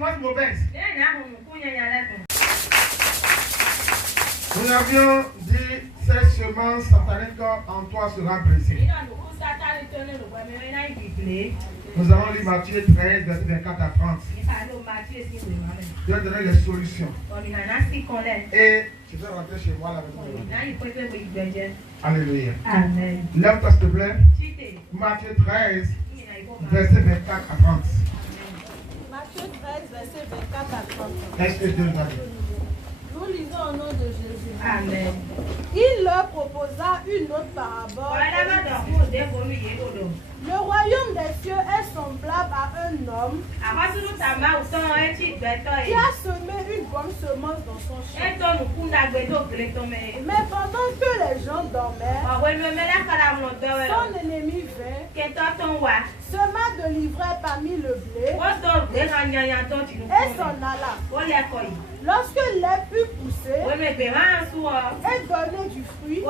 semence mauvaise. Nous avions dit cette semence satanique en toi sera brisée. Nous avons lu Matthieu 13, verset 24 à 30. Je vais donner les solutions. Et je vais rentrer chez moi à la maison. Alléluia. Amen. Lève-toi s'il te plaît. Matthieu 13, verset 24 à 30. Matthieu 13, verset 24 à 30. Est-ce que Dieu va dire? Nous lisons au nom de Jésus. Amen. Il leur proposa une autre parabole. Le royaume des cieux est semblable à un homme qui a semé une bonne semence dans son champ. Mais pendant que les gens dormaient, son ennemi vint, sema de l'ivraie parmi le blé et s'en alla. Lorsque l'herbe fut poussée et donner du fruit,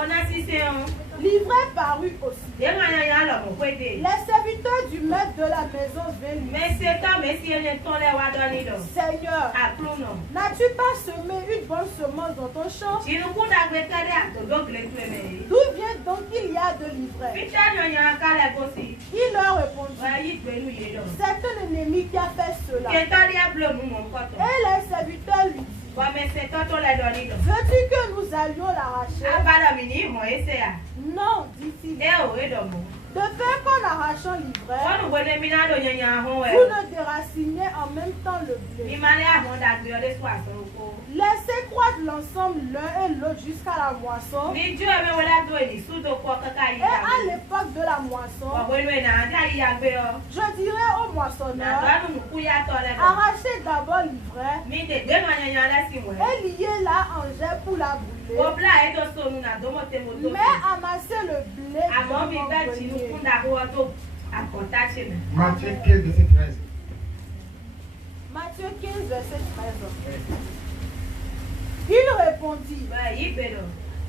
l'ivraie parut aussi. Les serviteurs du maître de la maison vinrent lui dire, Seigneur, n'as-tu pas semé une bonne semence dans ton champ? D'où vient donc qu'il y a de l'ivraie? Il leur répondit, c'est un ennemi qui a fait cela. Et les serviteurs lui disent, veux-tu que nous allions l'arracher? Non, dit-il. De fait qu'en arrachant l'ivraie, vous ne déracinez en même temps le blé. Laissez croître l'ensemble l'un et l'autre jusqu'à la moisson. Et à l'époque de la moisson, je dirais au moissonneur, arrachez d'abord l'ivraie et liez-la en jet pour la brûler. Mais amassez le blé dans mon grenier. Matthieu 15, verset 13. Matthieu 15, verset 13. Il répondit,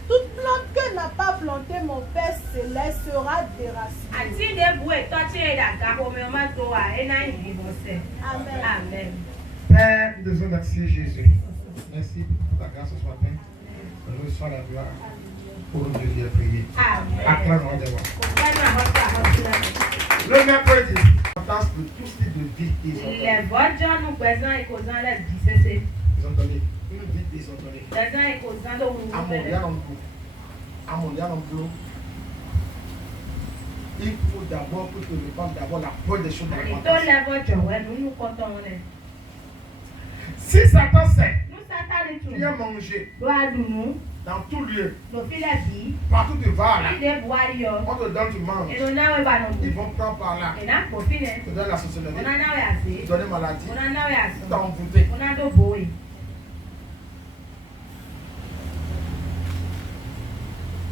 toute plante que n'a pas planté mon Père céleste sera déracinée. Amen. Père, nous devons remercier Jésus. Merci pour ta grâce ce matin. Reçois la gloire pour Dieu qui a prié. Acclamons de moi. Le mercredi, l'importance de tout style de vie isotonique. Isotonique. Une vie isotonique. Ammonium en bleu. Il faut d'abord que tu répandes d'abord la bonne des choses dans l'alimentation. Si Satan sait qu'il a mangé dans tout lieu, partout tu vas là, on te donne, tu manges, ils vont prendre par là, te donner la société, te donner maladie, t'envoûter.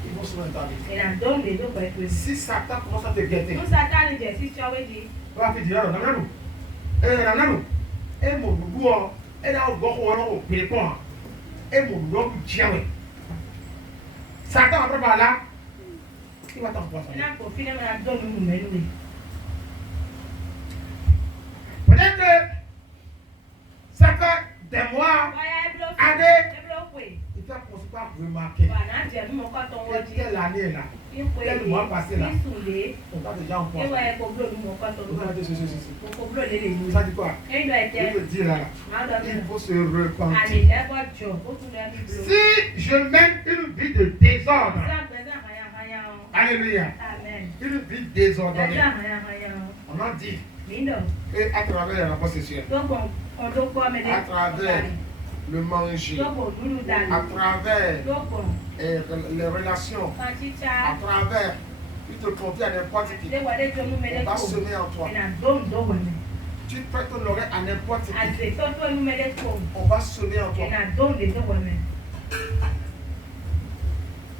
Ils vont se mettre. Si Satan commence à te guetter, tu vas te dire, non, et mon bourreau, et là, au péléphone, et mon bourreau, tiens, Satan après par là, il va t'empoisonner. Peut-être que ça fait des mois, années, il t'a commencé par remarquer quelle année là, quel mois passé là, on t'a déjà empoisonné. Ça dit quoi? Je veux dire là, il faut se repentir. Si je mène une vie de désordre, alléluia, une vie désordonnée, on en dit, et à travers la possession, à travers le manger, à travers les relations, à travers, il te confie à n'importe qui, on va semer en toi. Tu prêtes ton oreille à n'importe qui, on va semer en toi.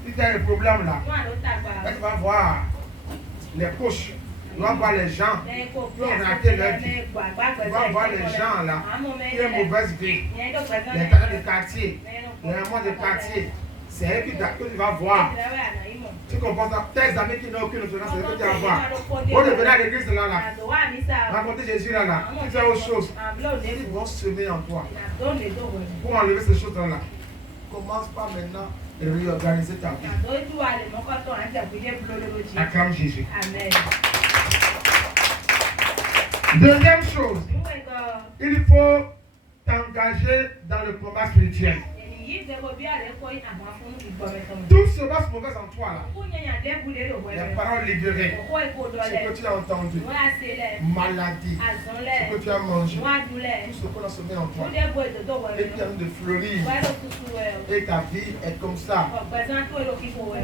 Si tu as un problème là, tu vas voir les coachs, tu vas voir les gens qui ont raté leur vie, tu vas voir les gens là qui ont une mauvaise vie, les talents de quartier, les amants de quartier, C'est elle que tu vas voir. Tu comprends ça? Tes amis qui n'ont aucune autonomie, c'est elle que tu vas voir. Au lieu de venir à l'église là, raconter Jésus là, tu fais autre chose. Ils vont semer en toi. Pour enlever ces choses-là. Commence pas maintenant de réorganiser ta vie. Acclame Jésus. Amen. Deuxième chose, il faut t'engager dans le combat spirituel. Tout ce qui se mauvais en toi là, les paroles libérées, ce que tu as entendu, maladie, ce que tu as mangé, tout ce qu'on a semé en toi, et qui a de fleurir, et ta vie est comme ça.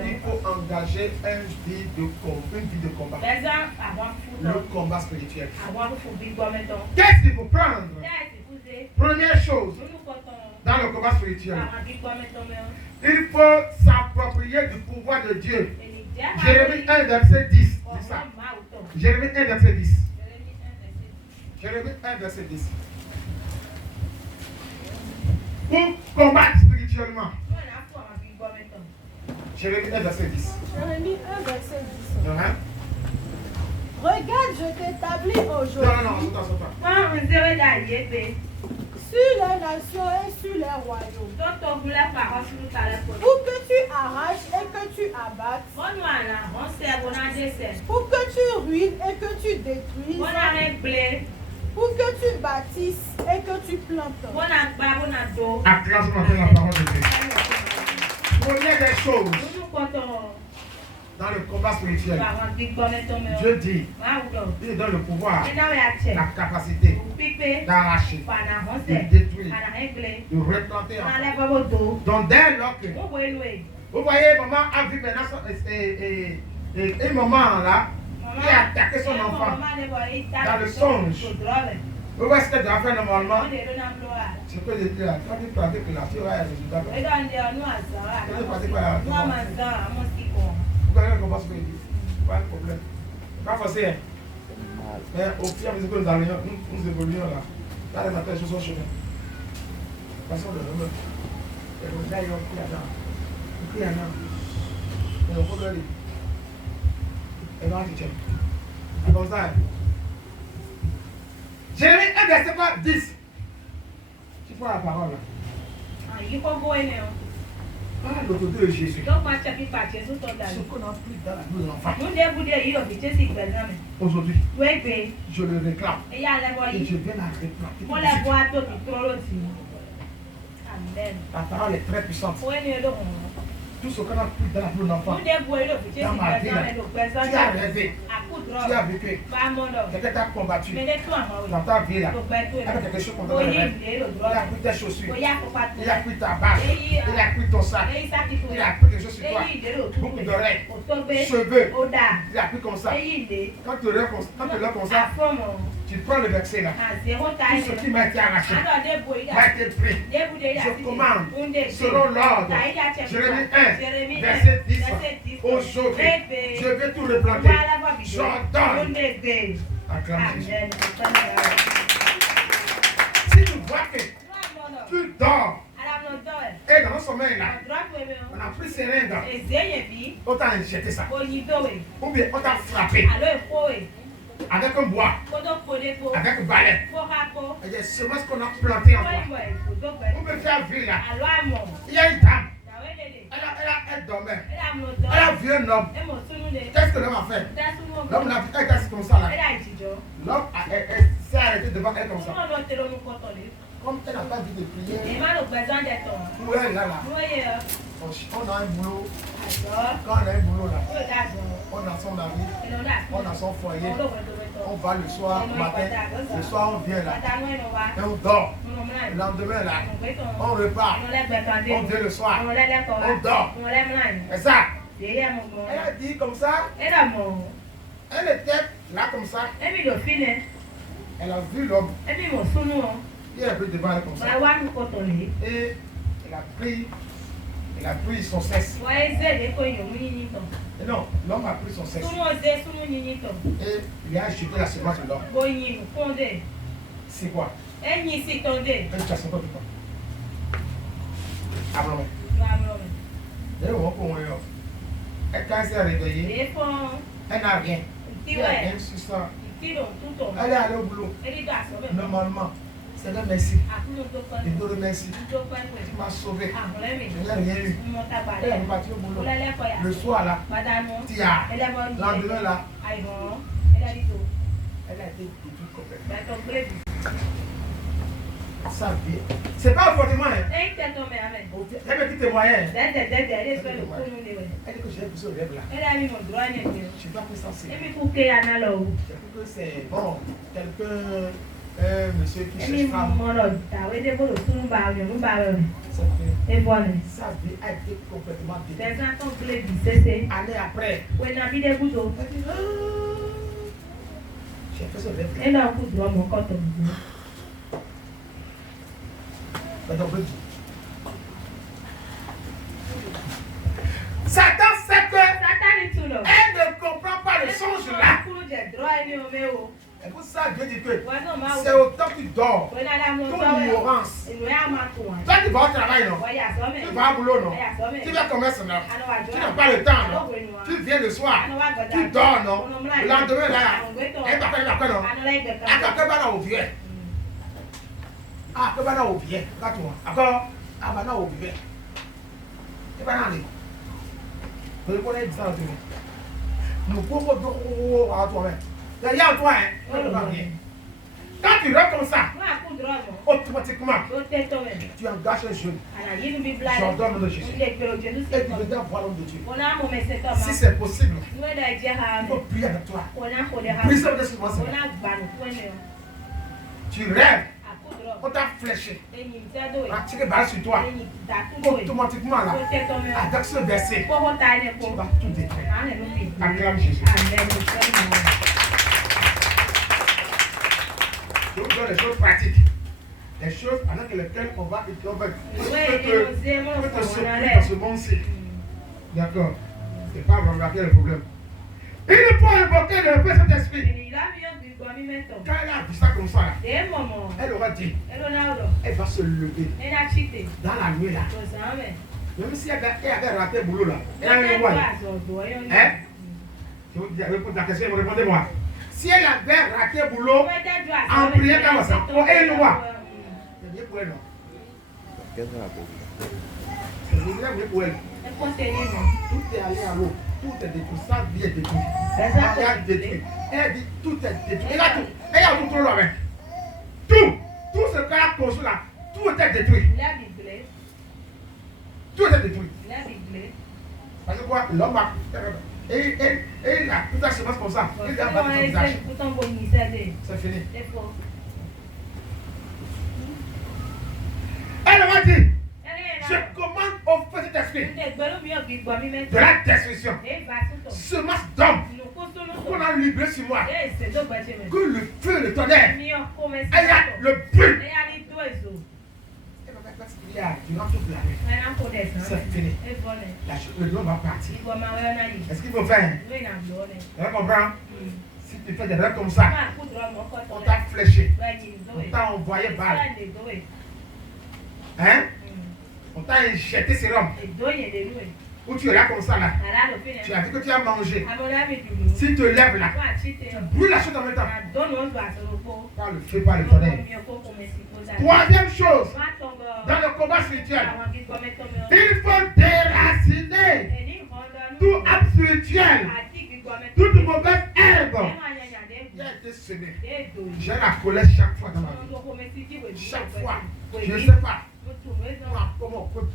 Il faut engager une vie de combat. Le combat spirituel. Qu'est-ce qu'il faut prendre? Première chose, dans le combat spirituel, il faut s'approprier du pouvoir de Dieu. Jérémie 1, verset 10. Dis ça. Jérémie 1, verset 10. Jérémie 1, verset 10. Pour combattre spirituellement. Jérémie 1, verset 10. Jérémie 1, verset 10. Regarde, je t'établis aujourd'hui. Non, attends. Sur les nations et sur les royaumes. Pour que tu arraches et que tu abattes. Pour que tu ruines et que tu détruises. Pour que tu bâtisses et que tu plantes. Acclame la parole de Dieu. Première des choses. Dans le combat spirituel, Dieu dit, il donne le pouvoir, la capacité d'arracher, de détruire, de replanter. Donc dès lors que vous voyez, maman a vu maintenant une maman là qui a attaqué son enfant dans le songe. Vous voyez ce que tu as fait normalement? Ce que je dis là, quand tu pratiques là, tu auras un résultat. Tu pratiques là. Vous avez un combat spirituel, pas de problème. Pas facile. Mais au fur et à mesure que nous évoluons là, là les matin, les choses sont chemins. Passons de l'homme. Et le gars, il y a un et on peut aller. Et là, tu tiens. C'est comme ça. Jérémie 1, verset 10. Tu prends la parole là. Ah, l'autorité de Jésus. Ce qu'on a pris dans la vie de l'enfant. Aujourd'hui, je le réclame. Et je viens la réclamer. Amen. La parole est très puissante. Tout ce qu'on a pris dans la vie de l'enfant. Dans ma vie, tu as rêvé. Tu as vécu. Quelqu'un t'a combattu. Dans ta vie, là. Avec quelque chose contre ton rêve. Il a pris tes chaussures. Il a pris ta barre. Il a pris ton sac. Il a pris quelque chose sur toi. Beaucoup d'oreilles. Cheveux. Il a pris comme ça. Quand tu lèves comme ça, tu prends le verset là. Tout ce qui m'a été arraché m'a été pris. Je commande, selon l'ordre, Jérémie 1, verset 10, aujourd'hui, je vais tout replanter. J'ordonne. Acclame Jésus. Si tu vois que tu dors, et dans le sommeil là, on a pris ses reins, on t'a injecté ça. Ou bien on t'a frappé. Avec un bois, avec un balai. Il y a seulement ce qu'on a planté en toi. On peut faire vivre là. Il y a une dame. Elle dormait. Elle a vu un homme. Qu'est-ce que l'homme a fait? L'homme l'a vu, elle est comme ça là. L'homme s'est arrêté devant elle comme ça. Comme elle n'a pas vu de prière. Où elle est là? On a un boulot. Quand on a un boulot là, on a son mari, on a son foyer, on va le soir, le matin, le soir on vient là, et on dort. Le lendemain là, on repart, on vient le soir, on dort. C'est ça. Elle a dit comme ça, elle était là comme ça, elle a vu l'homme, il est un peu devant elle comme ça, et elle a pris son sexe. Et non, l'homme a pris son sexe. Et il a jeté la semence de l'homme. C'est quoi? Elle chasse encore du temps. Amen. Elle quand s'est réveillée, elle n'a rien. Elle n'a rien sur ça. Elle est allée au boulot. Normalement, c'est le merci. Je te remercie. Tu m'as sauvé. Je n'ai rien eu. Elle est partie au boulot. Le soir là, tia. L'endemain là, elle a été détruite complètement. Ça vient. C'est pas un fortement. Elle me dit tes moyens. Elle dit que j'ai poussé au rêve là. Je suis pas plus sensible. J'ai cru que c'est bon. Quelqu'un, monsieur qui cherche femme. Ça a été complètement détruit. Année après. J'ai fait ce rêve là. Satan sait que elle ne comprend pas le songe là. Et pour ça, Dieu dit que c'est au temps que tu dors, ton ignorance. Toi, tu vas au travail, non? Tu vas au boulot, non? Tu vas au commerce, non? Tu n'as pas le temps, non? Tu viens le soir, tu dors, non? Le lendemain, là, elle va faire non? Elle va au vieux. Ah, que va au vieux, d'accord? Ah, va au vieux. Tu vas aller. Vous connaissez ça, nous pouvons à toi-même. Derrière toi, quand tu rentres comme ça, automatiquement, tu engages un jeune. J'ordonne le nom de Jésus. Et tu veux voir l'homme de Dieu. Si c'est possible, il faut prier avec toi. Prie sur des souvenirs. Tu rêves. On t'a fléché. On a tiré balle sur toi. Automatiquement là, avec ce verset, tu vas tout détruire. Acclame Jésus. Je vous donne les choses pratiques. Les choses avec lesquelles on va te surprendre dans ce monde-ci. D'accord. C'est pas remarquer le problème. Il faut invoquer le Saint-Esprit. Quand elle a vu ça comme ça, là, elle aura dit, elle va se lever dans la nuit là. Même si elle avait raté le boulot là, elle a eu hein? Je vous répondre à la question, répondez-moi. Si elle avait raté le boulot en prière comme ça, elle nous voit. C'est bien pour elle, non? C'est bien pour elle. Tout est allé à l'eau. Tout est détruit, sa vie est détruite. Elle est détruite. Elle dit tout est détruit. Elle a tout. Elle a tout trop avec. Tout ce qu'elle a construit là, tout était détruit. Tout est détruit. Parce que quoi, l'homme a. Et il a tout à semence comme ça. Il a battu son visage. C'est fini. Elle m'a dit. Je commande au Saint-Esprit de la destruction. Semence d'homme qu'on a libéré sur moi. Que le feu, le tonnerre, le brûle. Durant toute la nuit. C'est fini. Le lion va partir. Est-ce qu'il faut faire? Tu comprends? Si tu fais des rêves comme ça, on t'a fléché. On t'a envoyé balle. Hein? On t'a injecté sérum. Où tu es là comme ça là. Tu as dit que tu as mangé. Si tu te lèves là, tu brûles la chose en même temps. Pas le feu, pas le tonnerre. Troisième chose, dans le combat spirituel, il faut déraciner tout arbre spirituel, toute mauvaise herbe. Il a été semé. J'ai la colère chaque fois dans ma vie. Chaque fois. Je ne sais pas. Comment on peut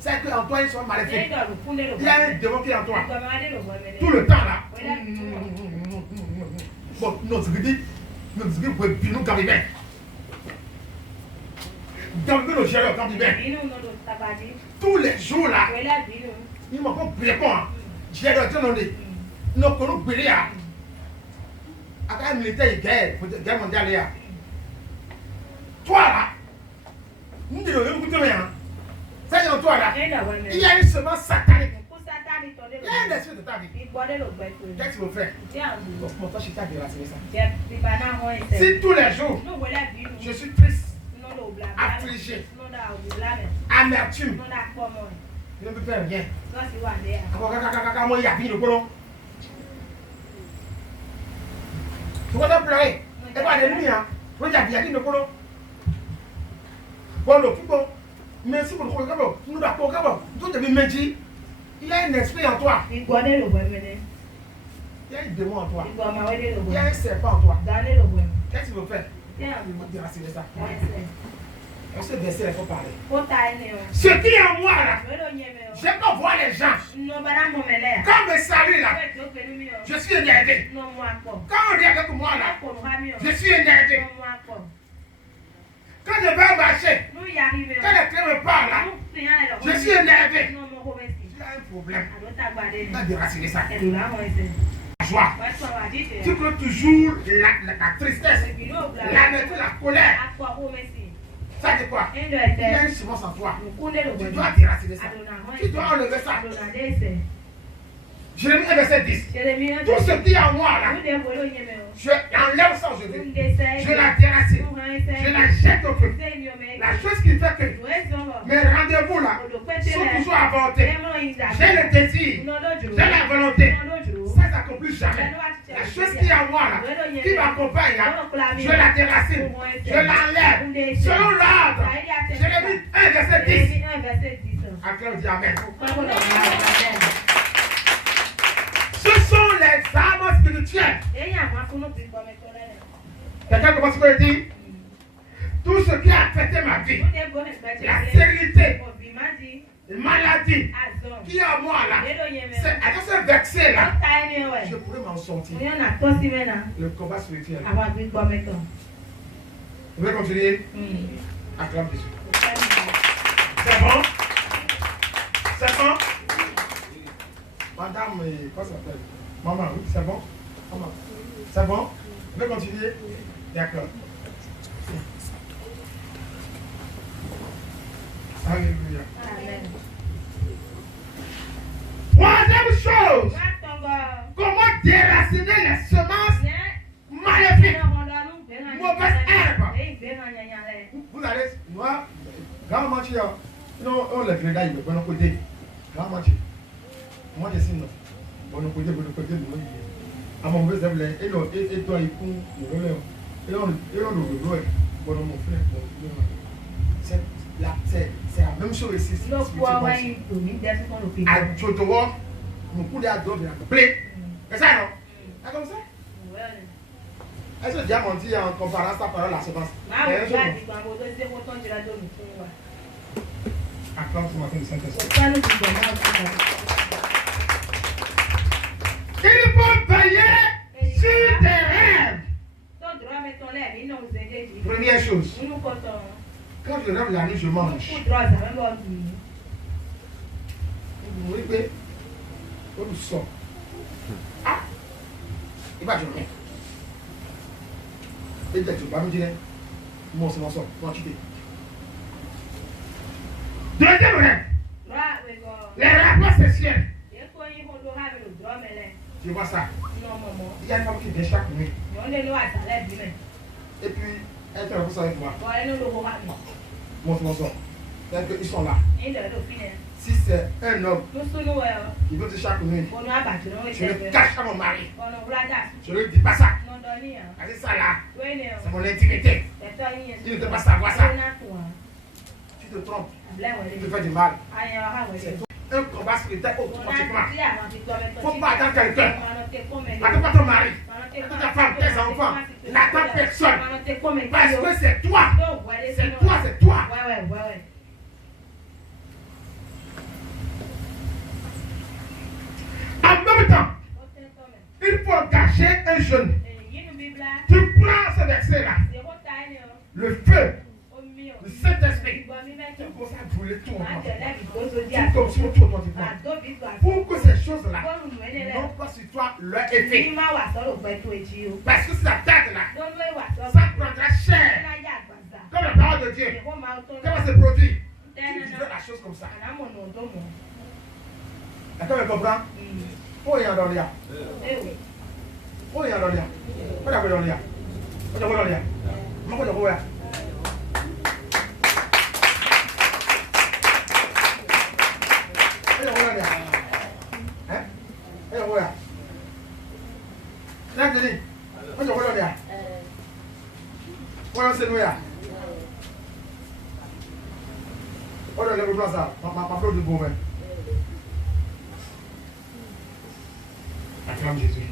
c'est qu'en toi ils sont maléfiques. Il y a un démon qui est en toi. Tout le temps là. Bon, nous nous caribés. Dans le gérant caribés. Tous les jours là. Ils m'ont pas prié pour moi. J'ai donné. Nous connaissons briller. Avec un militaire guerre mondiale. Toi là. Nous disons, c'est en toi là. Il y a une semence satanique. Il y a un esprit de ta vie. Qu'est-ce que tu veux faire? Mon je t'ai déraciner ça. Si tous les jours, je suis triste, affligé, amertume, Tu ne peux faire rien. Toi, tu vas aller. Moi, il y a bien le colon. Tu vas te pleurer. Et pas de nuit, hein. Tu vas dire le colon. Bon, le football. Merci pour le colon. Nous l'avons pas. Tout est bien dit. Il y a un esprit en toi. Il connaît le bon mener. Il y a un démon en toi. Il y a un serpent en toi. Donnez le bon. Qu'est-ce que tu veux faire? Je vais te dire ça. On se verset, il faut parler. Ce qui est en moi là, je peux voir les gens. Quand me salue là, je suis énervé. Quand on est avec moi là, je suis énervé. Quand je vais marcher, quand les clés me parlent là, je suis énervé. Tu as un problème. On va déraciner ça. Joie. Tu peux toujours la tristesse, l'amertume, la colère. Ça c'est quoi? Il y a une semence en toi. Tu dois déraciner ça. Tu dois enlever ça. Jérémie 1 verset 10. Tout ce qui est en moi là, je enlève ça aujourd'hui. Je la déracine. Je la jette au feu. La chose qui fait que mes rendez-vous là sont toujours avortés. J'ai le désir, j'ai la volonté. Ça ne s'accomplit jamais. La chose qui est en moi là, qui m'accompagne là, je la déracine. Je l'enlève. Selon l'ordre. Jérémie 1 verset 10. Acclame, dis Amen. Ce sont les armes spirituelles. Quelqu'un commence à dire tout ce qui a affecté ma vie, la stérilité, les maladies qui est en moi là, c'est avec ce verset là, je pourrais m'en sortir. Le combat spirituel. Vous voulez continuer? Acclame Jésus. C'est bon? C'est bon? Madame, comment ça s'appelle? Maman, oui, c'est bon? Maman, c'est bon? Vous pouvez continuer? D'accord. Alléluia. Amen. Troisième chose, comment déraciner les semences maléfiques, mauvaises herbes. Vous allez, moi, grand mentir, on les fait là, il me prend côté. Grand mentir. Moi, je suis non. Bon côté, bon. À mon besoin, et toi, il faut le relais. Et on le relais. Bon, mon frère, c'est la même chose ici. À Jotowo, mon coup d'adore de la plaie. C'est ça, non? C'est comme ça? Est-ce que diamant dit en comparant sa parole à la semence? Acclame ce matin le Saint-Esprit. Il faut veiller sur tes rêves. Première chose. Quand je rêve la nuit, je mange. Vous voyez, on nous sort. Ah, il va dormir. Et dès que tu vas me dire, moi, c'est mon sort. Moi, tu t'es. Deuxième rêve. Les rapports sexuels. Tu vois ça? Il y a une femme qui vient chaque nuit. Et puis, elle fait la chose avec moi. Mon sort. C'est-à-dire qu'ils sont là. Si c'est un homme qui veut te chaque nuit, je le cache à mon mari. Je ne lui dis pas ça. C'est ça là. C'est mon intimité. Il ne peut pas savoir ça. Tu te trompes. Tu te fais du mal. C'est un combat spirituel automatiquement. Il ne faut pas attendre quelqu'un. Attends pas ton mari. Attends ta femme, tes enfants. N'attends personne. Parce que c'est toi. C'est toi, c'est toi. En même temps, il faut engager un jeune. Tu prends ce verset-là. Le feu. Le Saint-Esprit, tu commences à brûler tout en toi. Tu tombes sur tout en toi. Pour que ces choses-là n'ont pas sur toi leur effet. Parce que cette attaque-là, ça prendra cher. Comme la parole de Dieu. Comment se produit? Tu disais la chose comme ça. Est-ce que tu comprends? Oh, il y a un lien. Oh, il y a un lien. Oh, il y a un lien. Oh, il y a un lien. Oh, il y a un lien. Voilà, c'est nous là. On a le place ça. Ma fleur de Beauvais. Acclame Jésus.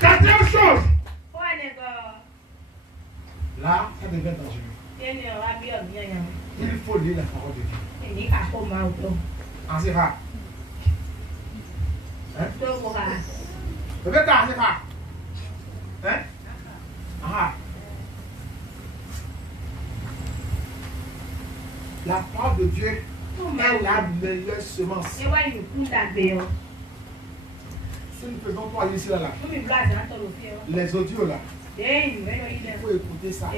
Quatrième chose. Là, ça devient dangereux. Il faut lire la parole de Dieu. En c'est pas. Hein? Peut-être que c'est pas. Hein? Ah. La parole de Dieu est la meilleure semence. Si nous faisons pas ici là, les audios là, il faut écouter ça.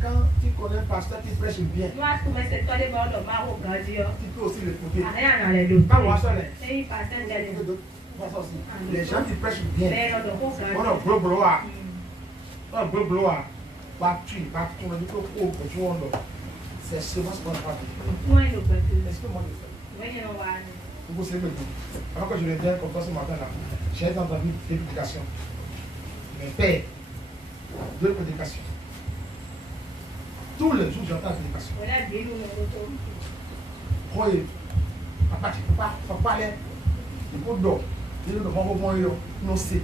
Quand tu connais un pasteur qui prêche bien, tu peux aussi l'écouter. Quand on ça, les gens qui prêchent bien, on a gros bloa. On a gros bloa. C'est seulement ce qu'on a pas dit. Est-ce que moi je fais? Vous savez le coup. Avant que je le dise comme ça ce matin là, j'ai entendu des prédications. Mes pères, deux prédications. Tous les jours j'entends des prédications. Croyez, papa, tu peux pas aller. Il faut d'eau. Il faut d'eau. Non, c'est.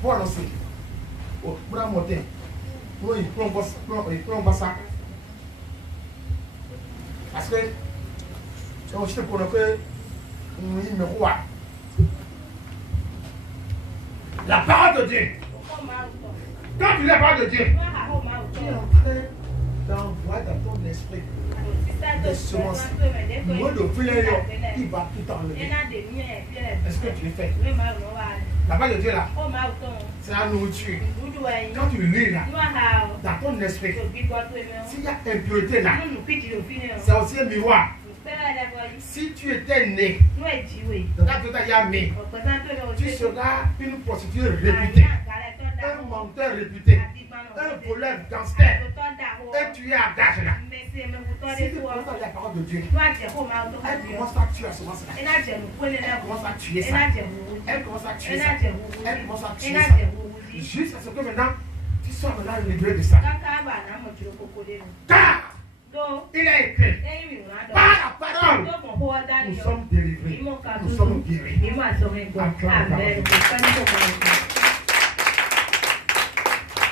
Pour annoncer. Pour la monter. Pour il prend ça. Parce que je te connais que il me croit. La parole de Dieu. Quand tu lis la parole de Dieu, tu es en train d'envoyer dans ton esprit des semences. Moi, le filet, il va tout enlever. Est-ce que tu le fais? La parole de Dieu là, c'est la nourriture. Quand tu lis là, dans ton esprit, s'il y a impureté là, c'est aussi un miroir. Si tu étais né, dans ta né, tu seras une prostituée réputée, un menteur réputé, un voleur gangster, un tueur à gage là. Si tu commences à la parole de Dieu, elle commence à tuer à ce moment-là. Elle commence à tuer ça. Elle commence à tuer ça. Elle commence à tuer ça. Jusqu'à ce que maintenant, tu sois maintenant libéré de ça. Car il est écrit, par la parole, nous sommes délivrés, nous sommes guéris. Amen.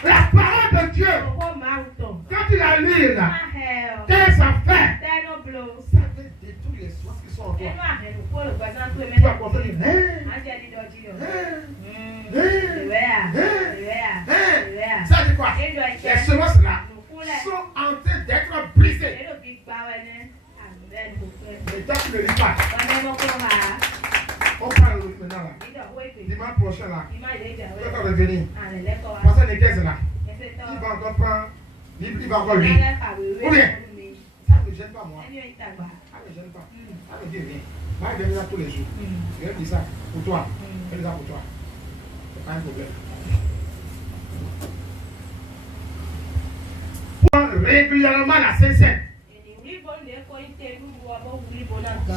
La parole de Dieu, quand tu la lis là, qu'est-ce que ça fait? Ça fait détruire les soins qui sont en toi. Tu vas penser, ça dit quoi? Les semences là sont en train d'être brisées. Mais toi tu ne lis pas. On parle maintenant là. Dimanche prochain là. Tu vas revenir. Parce que les caisses là. Il va encore prendre. Il va encore lire. Ou bien. Ça ne me gêne pas moi. Ça ne me gêne pas. Ça me dit rien. Moi je vais venir là tous les jours. Je vais dire ça pour toi. Je vais dire ça pour toi. C'est pas un problème. Régulièrement la Sainte-Seine.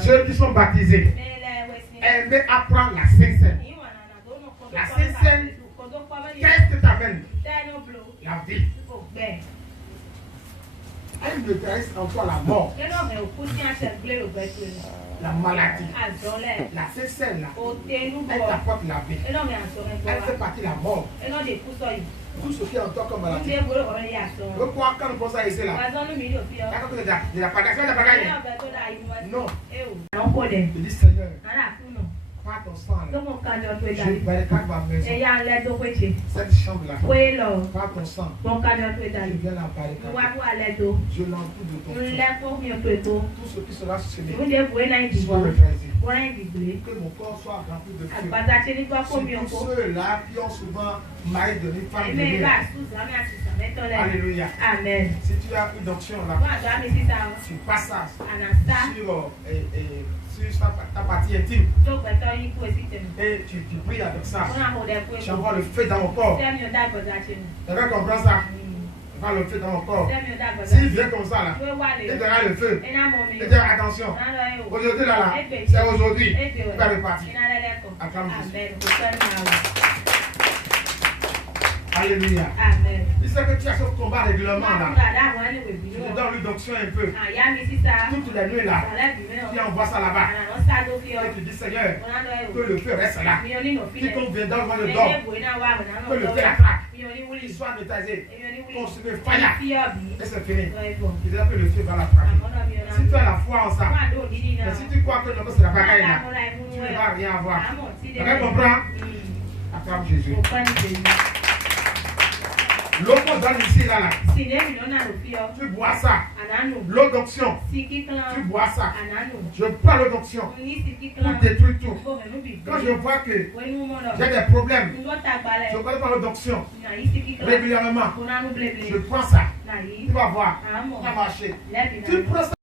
Ceux qui sont baptisés aimaient apprendre la Sainte-Seine. La Sainte-Seine, qu'est-ce que tu amènes? La vie. Elle neutralise encore la mort. La maladie. La Sainte-Seine là, elle t'apporte la vie. Elle fait partie de la mort. Tout ce qui est en toi comme maladie. Pourquoi quand on pense à ici là? De la pagaille. Non. Je dis Seigneur, prends ton sang là. Je barricade ma maison. Cette chambre là. Prends ton sang. Je viens la barricade. Je l'entoure de ton sang. Tout ce qui sera semé soit neutralisé. Que mon corps soit rempli de feu. Surtout ceux-là qui ont souvent marié de une femme de Dieu. Alléluia. Amen. Si tu as une onction là, tu passes ça sur ta partie intime. Et tu pries avec ça. Tu envoies le feu dans mon corps. Tu vas comprendre ça. Tu vas le feu dans mon corps. S'il vient comme ça là, il donnera le feu. Et dis attention. Aujourd'hui là, c'est aujourd'hui. Tu vas repartir. Acclame Jésus. Alléluia. Amen. Il sait que tu as ce combat régulièrement là. Je te donne l'onction un peu. Toutes les nuits là. Tu envoies ça là-bas. Et tu dis Seigneur, que le feu reste là. Quiconque vient dans le dos, que le feu attrape. Qu'il soit nettoyé. Consumé, fire. Et c'est fini. Il dit que le feu va l'attraper. Si tu as la foi en ça, mais si tu crois que le c'est la bagaille là, tu ne vas rien avoir. Tu comprends? Attrape Jésus. L'eau qu'on donne ici, là, tu bois ça. L'eau d'onction, tu bois ça. Je prends l'eau d'onction pour détruire tout. Quand je vois que j'ai des problèmes, je prends l'eau d'onction régulièrement. Je prends ça. Tu vas voir, ça va marcher. Tu prends ça.